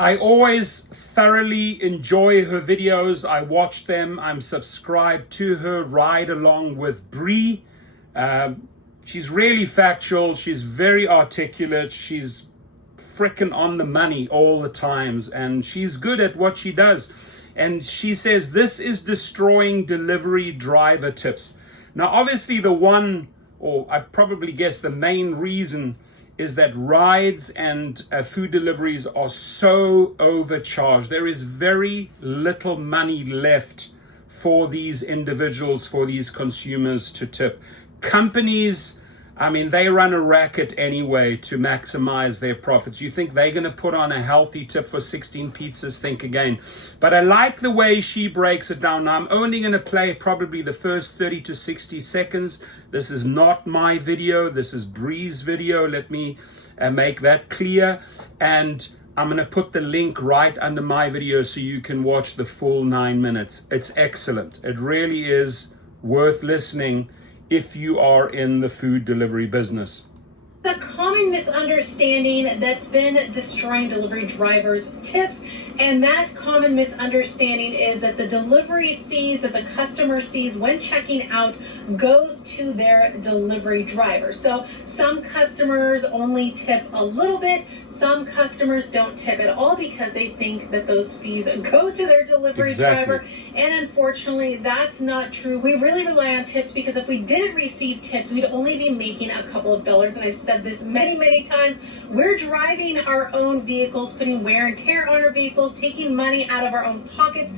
I always thoroughly enjoy her videos. I watch them. I'm subscribed to her Ride Along with Bree. She's really factual. She's very articulate. She's frickin' on the money all the times, and she's good at what she does. And she says this is destroying delivery driver tips. Now, obviously, the one, or I probably guess the main reason, is that rides and food deliveries are so overcharged. There is very little money left for these individuals, for these consumers to tip. Companies, I mean, they run a racket anyway to maximize their profits. You think they're going to put on a healthy tip for 16 pizzas? Think again. But I like the way she breaks it down. Now, I'm only going to play probably the first 30 to 60 seconds. This is not my video. This is Bree's video. Let me make that clear. And I'm going to put the link right under my video so you can watch the full 9 minutes. It's excellent. It really is worth listening if you are in the food delivery business. The common misunderstanding that's been destroying delivery drivers' tips, and that common misunderstanding is that the delivery fees that the customer sees when checking out goes to their delivery driver. So some customers only tip a little bit, some customers don't tip at all because they think that those fees go to their delivery driver. And unfortunately, that's not true. We really rely on tips because if we didn't receive tips, we'd only be making a couple of dollars. And I've said this many, many times. We're driving our own vehicles, putting wear and tear on our vehicles, taking money out of our own pockets,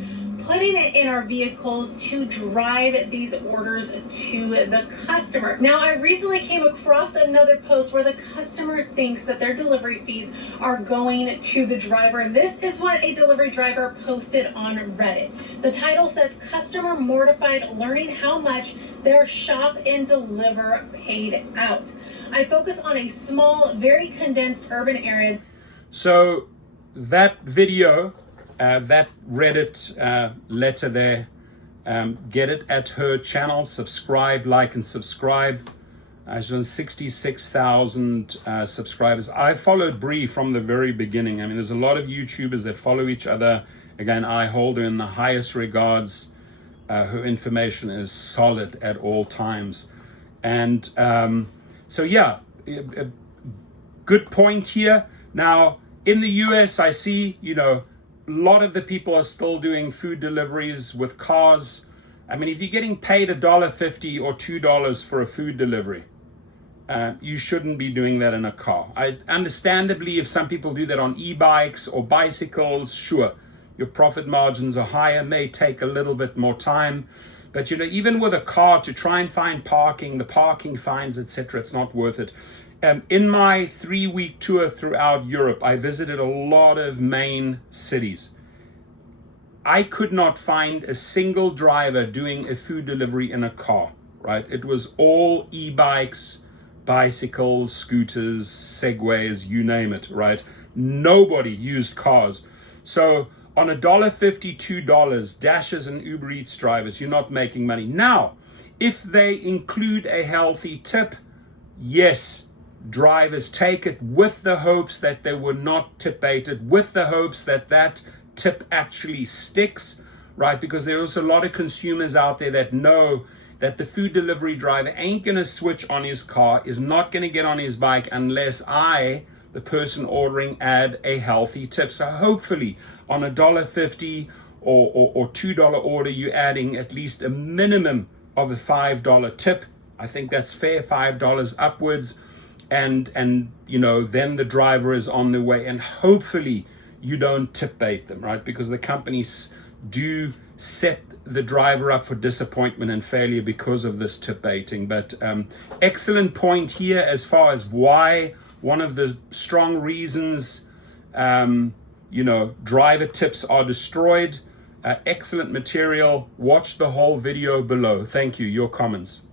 putting it in our vehicles to drive these orders to the customer. Now, I recently came across another post where the customer thinks that their delivery fees are going to the driver, and this is what a delivery driver posted on Reddit. The title says, "Customer mortified learning how much their shop and deliver paid out." I focus on a small, very condensed urban area. So that video, that Reddit letter there, get it at her channel. Subscribe, like, and subscribe. She's on 66,000 subscribers. I followed Bree from the very beginning. I mean, there's a lot of YouTubers that follow each other. Again, I hold her in the highest regards. Her information is solid at all times. And so, yeah, a good point here. Now, in the US, I see, a lot of the people are still doing food deliveries with cars. I mean, if you're getting paid $1.50 or $2 for a food delivery, you shouldn't be doing that in a car. Understandably, if some people do that on e-bikes or bicycles, sure, your profit margins are higher, may take a little bit more time. But, even with a car, to try and find parking, the parking fines, etc., it's not worth it. In my 3-week tour throughout Europe, I visited a lot of main cities. I could not find a single driver doing a food delivery in a car, right? It was all e-bikes, bicycles, scooters, Segways, you name it, right? Nobody used cars. So on $1.50, $2, Dashers and Uber Eats drivers, you're not making money. Now, if they include a healthy tip, yes, drivers take it with the hopes that they were not tip baited, with the hopes that that tip actually sticks, right? Because there's a lot of consumers out there that know that the food delivery driver ain't going to switch on his car, is not going to get on his bike unless I, the person ordering, add a healthy tip. So hopefully on $1.50 or $2 order, you're adding at least a minimum of a $5 tip. I think that's fair, $5 upwards. And then the driver is on the way, and hopefully you don't tip bait them, right? Because the companies do set the driver up for disappointment and failure because of this tip baiting. But excellent point here as far as why one of the strong reasons, driver tips are destroyed. Excellent material. Watch the whole video below. Thank you. Your comments.